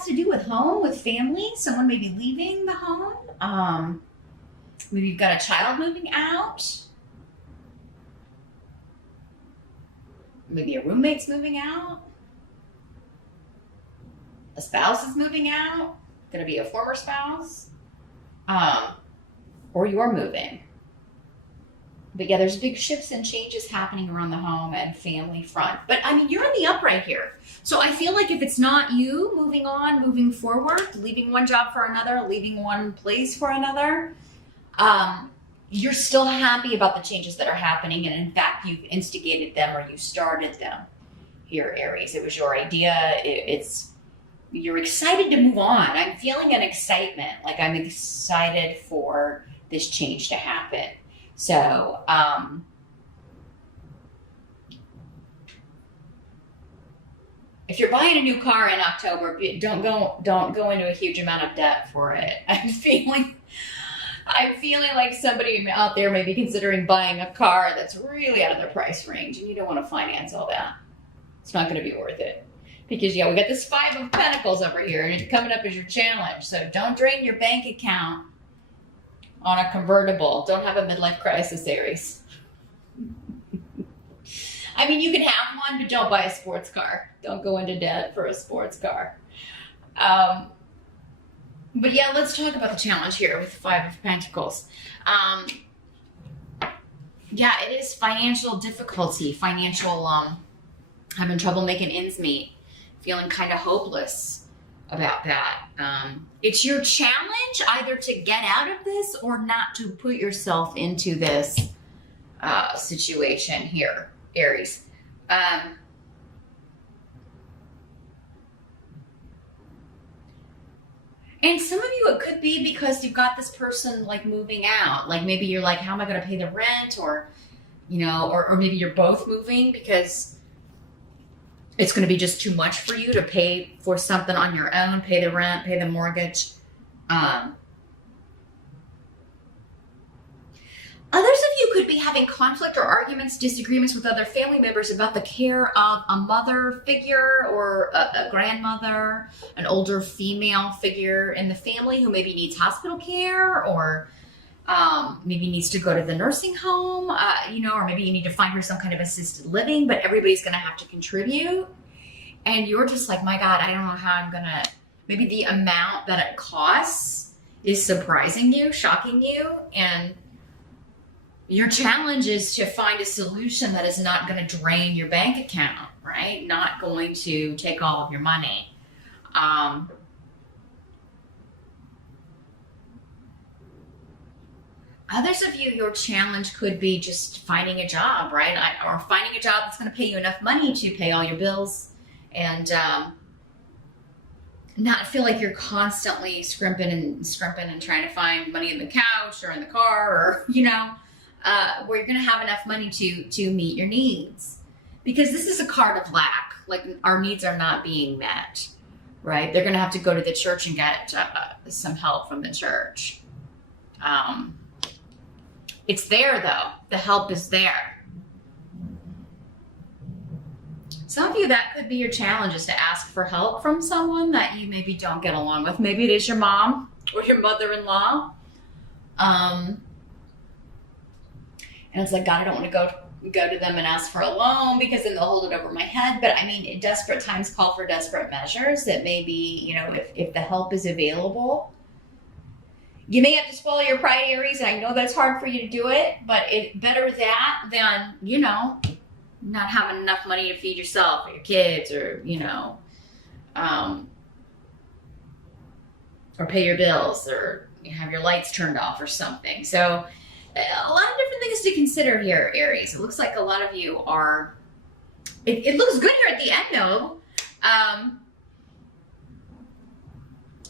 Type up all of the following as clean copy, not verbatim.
has to do with home, with family. Someone may be leaving the home. Maybe you've got a child moving out. Maybe a roommate's moving out. A spouse is moving out. Going to be a former spouse. Or you're moving. But yeah, there's big shifts and changes happening around the home and family front. But I mean, you're in the upright here. So I feel like if it's not you moving on, moving forward, leaving one job for another, leaving one place for another, you're still happy about the changes that are happening. And in fact, you've instigated them or you started them here, Aries. It was your idea. You're excited to move on. I'm feeling an excitement. Like I'm excited for this change to happen. So, if you're buying a new car in October, don't go into a huge amount of debt for it. I'm feeling like somebody out there may be considering buying a car that's really out of their price range, and you don't want to finance all that. It's not going to be worth it. Because, yeah, we got this 5 of Pentacles over here, and it's coming up as your challenge. So don't drain your bank account on a convertible. Don't have a midlife crisis, Aries. I mean, you can have one, but don't buy a sports car. Don't go into debt for a sports car. But yeah, let's talk about the challenge here with the 5 of Pentacles. Yeah, it is financial difficulty, having trouble making ends meet, feeling kind of hopeless about that. It's your challenge either to get out of this or not to put yourself into this situation here, Aries. And some of you, it could be because you've got this person like moving out. Like maybe you're like, how am I going to pay the rent? Or, or maybe you're both moving because it's going to be just too much for you to pay for something on your own, pay the rent, pay the mortgage. Others of you could be having conflict or arguments, disagreements with other family members about the care of a mother figure or a grandmother, an older female figure in the family who maybe needs hospital care or maybe needs to go to the nursing home, or maybe you need to find her some kind of assisted living, but everybody's going to have to contribute. And you're just like, my God, I don't know how I'm going to, maybe the amount that it costs is surprising you, shocking you. And your challenge is to find a solution that is not going to drain your bank account, right? Not going to take all of your money. Others of you, your challenge could be just finding a job, right? Or finding a job that's going to pay you enough money to pay all your bills and not feel like you're constantly scrimping and trying to find money in the couch or in the car or, where you're going to have enough money to meet your needs. Because this is a card of lack. Like our needs are not being met, right? They're going to have to go to the church and get some help from the church. It's there, though. The help is there. Some of you, that could be your challenge, is to ask for help from someone that you maybe don't get along with. Maybe it is your mom or your mother-in-law. And it's like, God, I don't want to go to them and ask for a loan because then they'll hold it over my head. But I mean, desperate times call for desperate measures. That maybe, if the help is available, you may have to swallow your pride, Aries, and I know that's hard for you to do it, but better that than, not having enough money to feed yourself or your kids or, or pay your bills or have your lights turned off or something. So a lot of different things to consider here, Aries. It looks like a lot of you are, it looks good here at the end, though.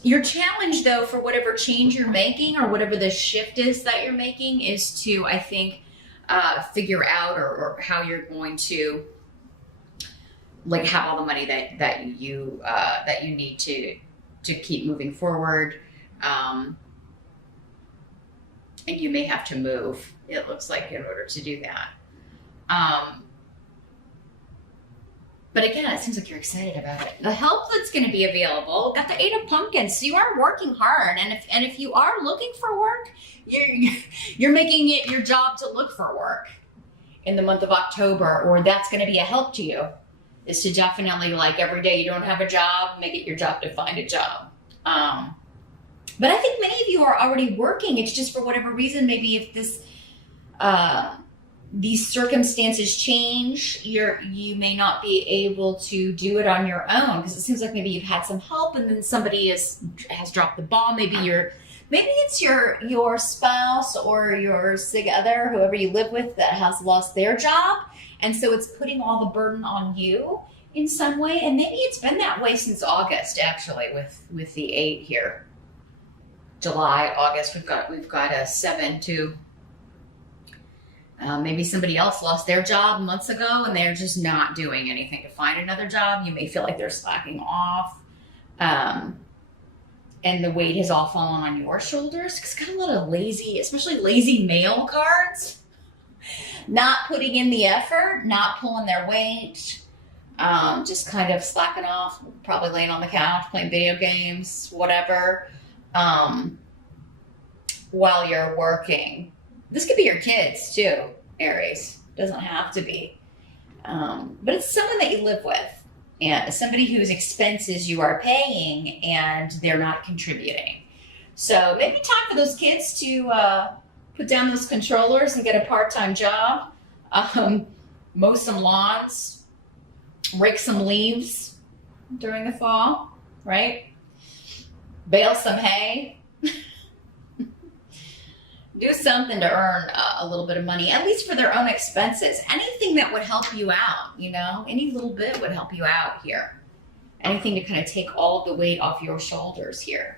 Your challenge, though, for whatever change you're making or whatever the shift is that you're making is to, I think, figure out or how you're going to like have all the money that you need to keep moving forward. And you may have to move, it looks like, in order to do that. But again, it seems like you're excited about it. The help that's going to be available, got the 8 of Pumpkins. So you are working hard. And if you are looking for work, you're making it your job to look for work in the month of October, or that's going to be a help to you, is to definitely, like, every day you don't have a job, make it your job to find a job. But I think many of you are already working. It's just for whatever reason, maybe if this, these circumstances change, you may not be able to do it on your own, because it seems like maybe you've had some help and then somebody has dropped the ball. Maybe it's your spouse or your sig other, whoever you live with, that has lost their job. And so it's putting all the burden on you in some way. And maybe it's been that way since August, actually, with the 8 here. July, August, we've got a 7 too. Maybe somebody else lost their job months ago and they're just not doing anything to find another job. You may feel like they're slacking off. And the weight has all fallen on your shoulders. It's got a lot of lazy, especially lazy male cards. Not putting in the effort, not pulling their weight, just kind of slacking off, probably laying on the couch, playing video games, whatever, while you're working. This could be your kids too, Aries. Doesn't have to be. But it's someone that you live with, and somebody whose expenses you are paying and they're not contributing. So maybe time for those kids to put down those controllers and get a part-time job. Mow some lawns, rake some leaves during the fall, right? Bale some hay. Do something to earn a little bit of money, at least for their own expenses. Anything that would help you out, any little bit would help you out here. Anything to kind of take all of the weight off your shoulders here.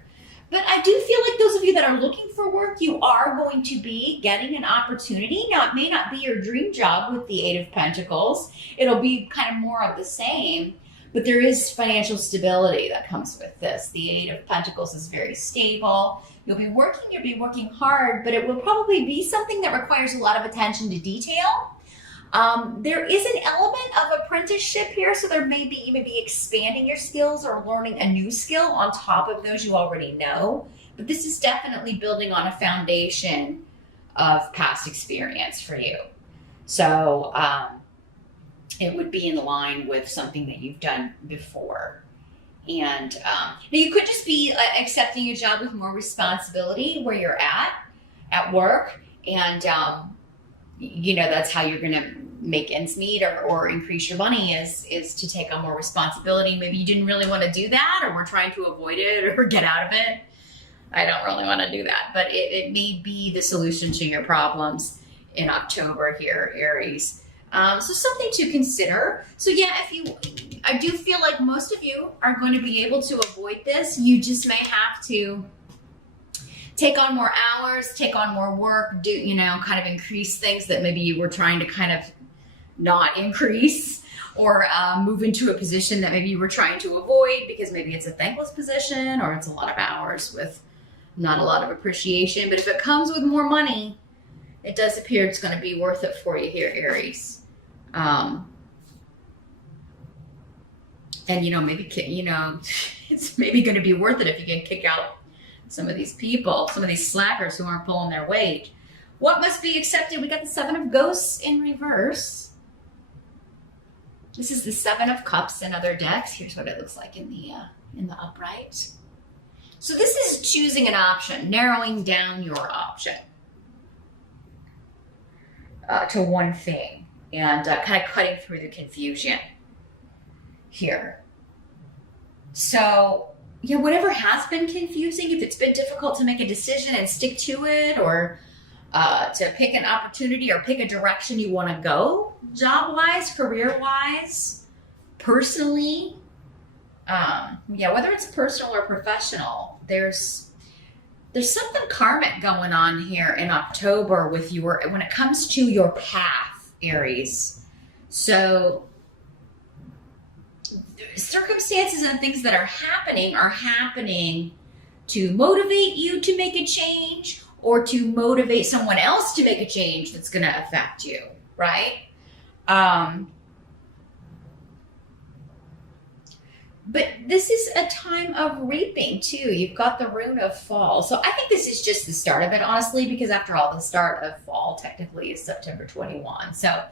But I do feel like those of you that are looking for work, you are going to be getting an opportunity. Now, it may not be your dream job with the 8 of Pentacles. It'll be kind of more of the same, but there is financial stability that comes with this. The 8 of Pentacles is very stable. You'll be working hard, but it will probably be something that requires a lot of attention to detail. There is an element of apprenticeship here, so there may be even be expanding your skills or learning a new skill on top of those you already know. But this is definitely building on a foundation of past experience for you. So it would be in line with something that you've done before. And now you could just be accepting a job with more responsibility where you're at work, and that's how you're going to make ends meet or increase your money is to take on more responsibility. Maybe you didn't really want to do that, or were trying to avoid it or get out of it. I don't really want to do that, but it may be the solution to your problems in October here, Aries. So something to consider. So yeah, I do feel like most of you are going to be able to avoid this. You just may have to take on more hours, take on more work, kind of increase things that maybe you were trying to kind of not increase, or move into a position that maybe you were trying to avoid because maybe it's a thankless position or it's a lot of hours with not a lot of appreciation. But if it comes with more money, it does appear it's going to be worth it for you here, Aries. And maybe it's maybe going to be worth it if you can kick out some of these people, some of these slackers who aren't pulling their weight. What must be accepted? We got the 7 of Ghosts in reverse. This is the 7 of Cups in other decks. Here's what it looks like in the upright. So this is choosing an option, narrowing down your option to one thing, and kind of cutting through the confusion here. So whatever has been confusing, if it's been difficult to make a decision and stick to it, or to pick an opportunity or pick a direction you want to go, job-wise, career-wise, personally, whether it's personal or professional, there's something karmic going on here in October with when it comes to your path, Aries. So circumstances and things that are happening to motivate you to make a change, or to motivate someone else to make a change that's going to affect you, right? But this is a time of reaping too. You've got the rune of fall. So I think this is just the start of it, honestly, because after all, the start of fall technically is September 21. So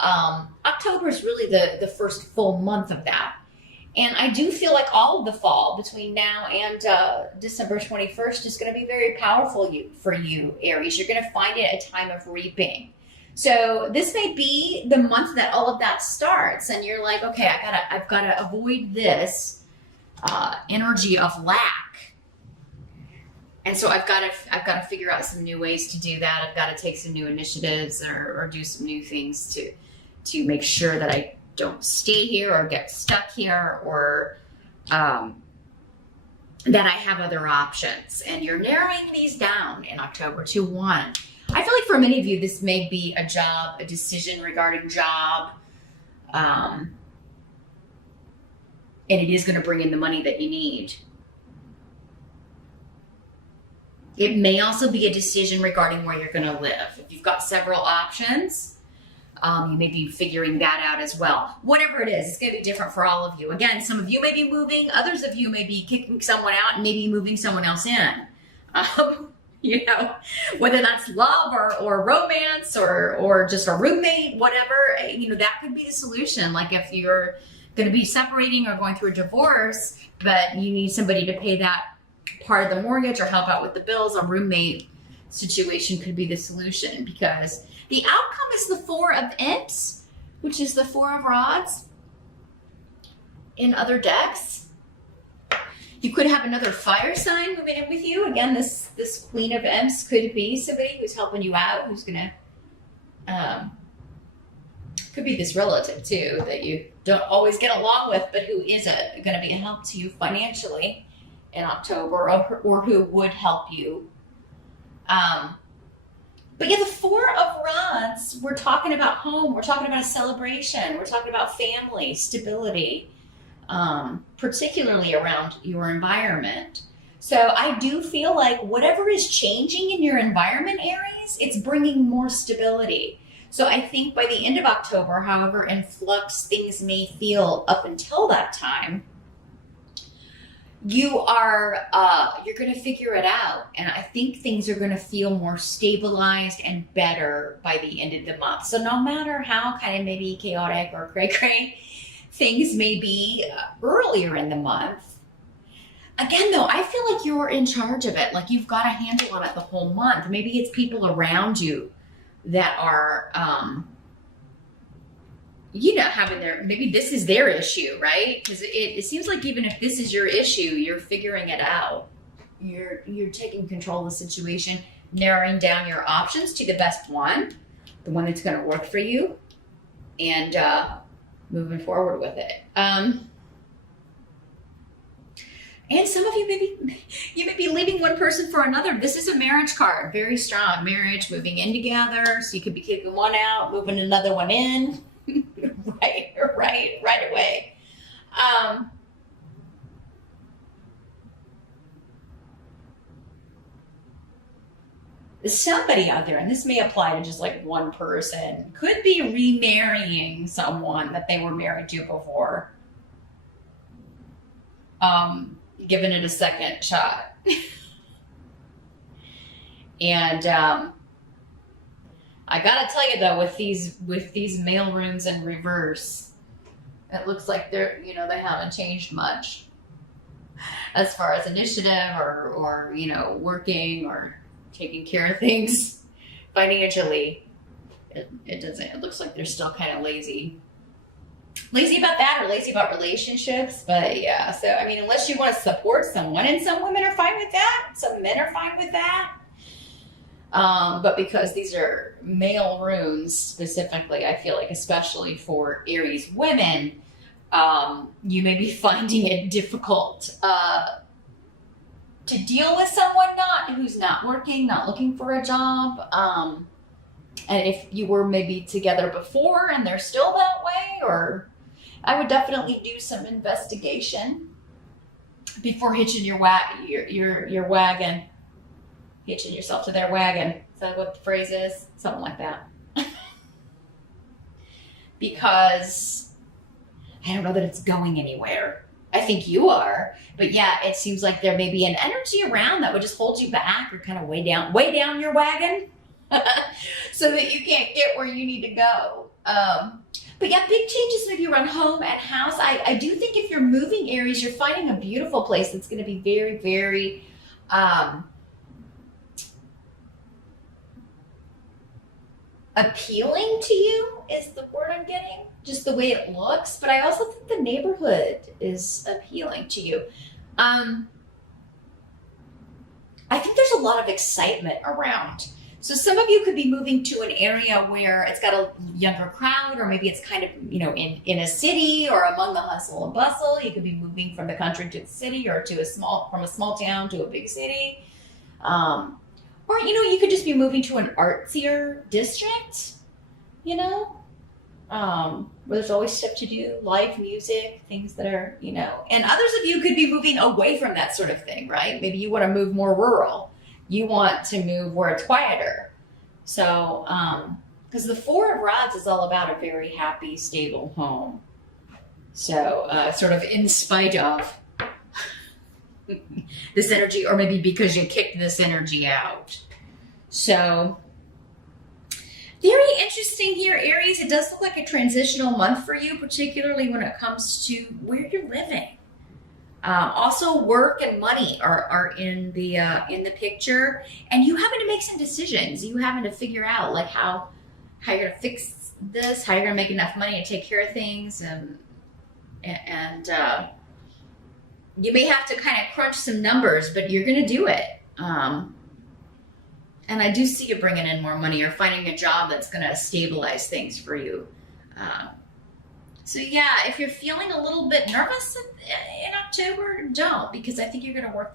October is really the first full month of that. And I do feel like all of the fall between now and December 21st is going to be very powerful for you, Aries. You're going to find it a time of reaping. So this may be the month that all of that starts, and you're like, okay, I've got to avoid this energy of lack, and so I've got to figure out some new ways to do that. I've got to take some new initiatives or do some new things to make sure that I don't stay here or get stuck here, or that I have other options. And you're narrowing these down in October to one. I feel like for many of you, this may be a decision regarding job. And it is going to bring in the money that you need. It may also be a decision regarding where you're going to live. If you've got several options, you may be figuring that out as well. Whatever it is, it's going to be different for all of you. Again, some of you may be moving. Others of you may be kicking someone out and maybe moving someone else in. You know, whether that's love or romance or just a roommate, whatever, you know, that could be the solution. Like if you're going to be separating or going through a divorce, but you need somebody to pay that part of the mortgage or help out with the bills, a roommate situation could be the solution, because the outcome is the Four of Imps, which is the Four of Rods in other decks. You could have another fire sign moving in with you. Again, this Queen of Imps could be somebody who's helping you out, who's gonna, could be this relative too that you don't always get along with, but who is going to be a help to you financially in October, or who would help you. But yeah, the Four of Rods, we're talking about home. We're talking about a celebration. We're talking about family, stability. Particularly around your environment. So I do feel like whatever is changing in your environment, Aries, it's bringing more stability. So I think by the end of October, however in flux things may feel up until that time, you're going to figure it out. And I think things are going to feel more stabilized and better by the end of the month. So no matter how kind of maybe chaotic or cray-cray things may be earlier in the month, again, though, I feel like you're in charge of it. Like you've got a handle on it the whole month. Maybe it's people around you that are, having maybe this is their issue, right? Because it seems like even if this is your issue, you're figuring it out. You're taking control of the situation, narrowing down your options to the best one, the one that's going to work for you, and moving forward with it. And some of you may be leaving one person for another. This is a marriage card, very strong. Marriage, moving in together. So you could be kicking one out, moving another one in, right away. Somebody out there, and this may apply to just like one person, could be remarrying someone that they were married to before. Giving it a second shot. And I gotta tell you though, with these male runes in reverse, it looks like they haven't changed much as far as initiative or working or taking care of things financially. It doesn't. It looks like they're still kind of lazy about that, or lazy about relationships. But yeah, so I mean, unless you want to support someone, and some women are fine with that, some men are fine with that. But because these are male runes specifically, I feel like especially for Aries women, you may be finding it difficult to deal with someone who's not working, not looking for a job. And if you were maybe together before and they're still that way, or I would definitely do some investigation before hitching your wagon, hitching yourself to their wagon. Is that what the phrase is? Something like that. Because I don't know that it's going anywhere. I think you are. But yeah, it seems like there may be an energy around that would just hold you back or kind of weigh down your wagon so that you can't get where you need to go. But yeah, big changes maybe around home and house. I do think if you're moving, Aries, you're finding a beautiful place that's going to be very, very appealing to you is the word I'm getting. Just the way it looks. But I also think the neighborhood is appealing to you. I think there's a lot of excitement around. So some of you could be moving to an area where it's got a younger crowd, or maybe it's kind of, in a city or among the hustle and bustle. You could be moving from the country to the city, or from a small town to a big city. Or, you could just be moving to an artsier district, where there's always stuff to do, live music, things that are, and others of you could be moving away from that sort of thing, right? Maybe you want to move more rural. You want to move where it's quieter. So, because the Four of Rods is all about a very happy, stable home. So, sort of in spite of this energy, or maybe because you kicked this energy out. So, very interesting here, Aries. It does look like a transitional month for you, particularly when it comes to where you're living. Also, work and money are in the picture, and you having to make some decisions. You having to figure out like how you're gonna fix this, how you're gonna make enough money to take care of things, and you may have to kind of crunch some numbers, but you're gonna do it. And I do see you bringing in more money or finding a job that's gonna stabilize things for you. So yeah, if you're feeling a little bit nervous in October, don't, because I think you're going to work this